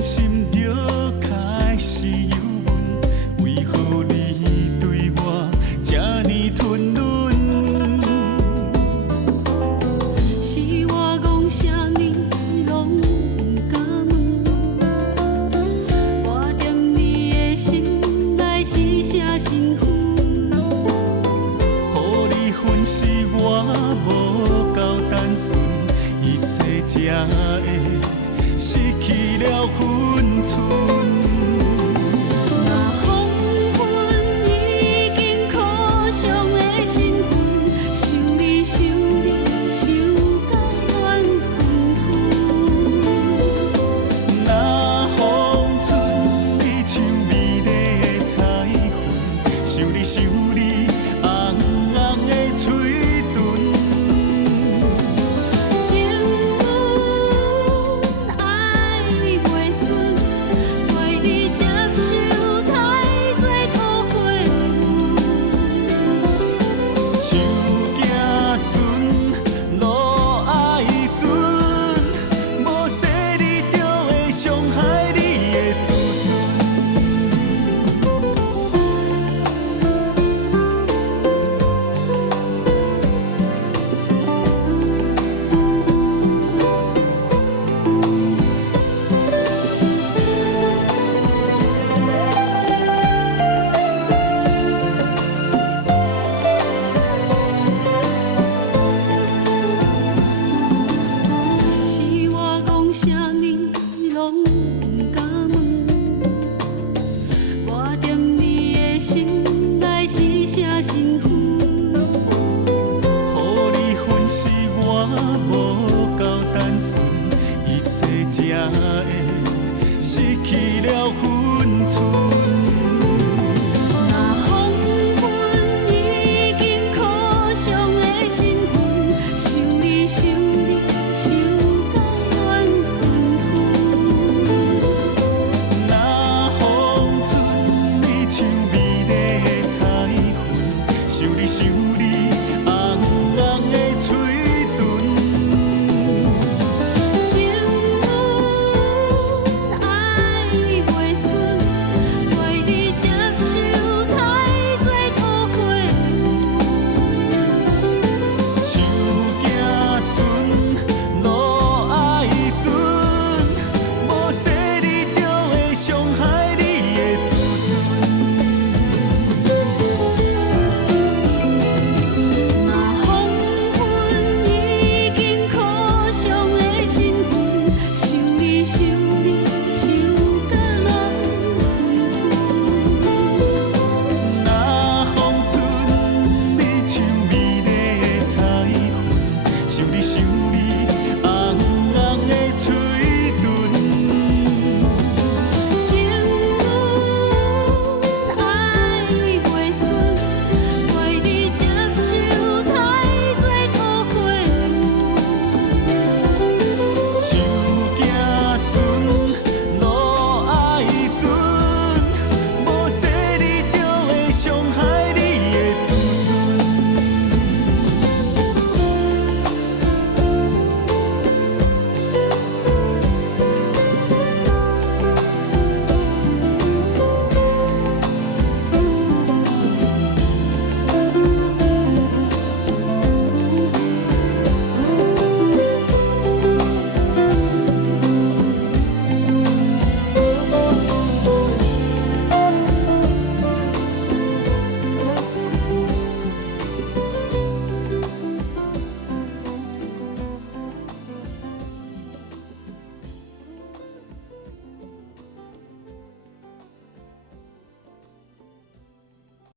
份心就开始忧闷，为何你对我这呢吞忍？是我讲啥你拢不敢问，我惦你的心内是啥身份？乎你恨是我无够单纯，一切才会失去了分寸。若黄昏已經剋傷的身魂，想你想你想甲亂紛紛。若逢春妳像美麗的彩雲，想你想你紅紅的嘴唇。情有愛袂順，為你接受太多桃花運。像行船路愛準，無細利就會傷害你的自尊。是我講啥你攏不敢問，我惦你的心內是啥身份？乎你恨是我無夠單純，一切才會失去了分寸。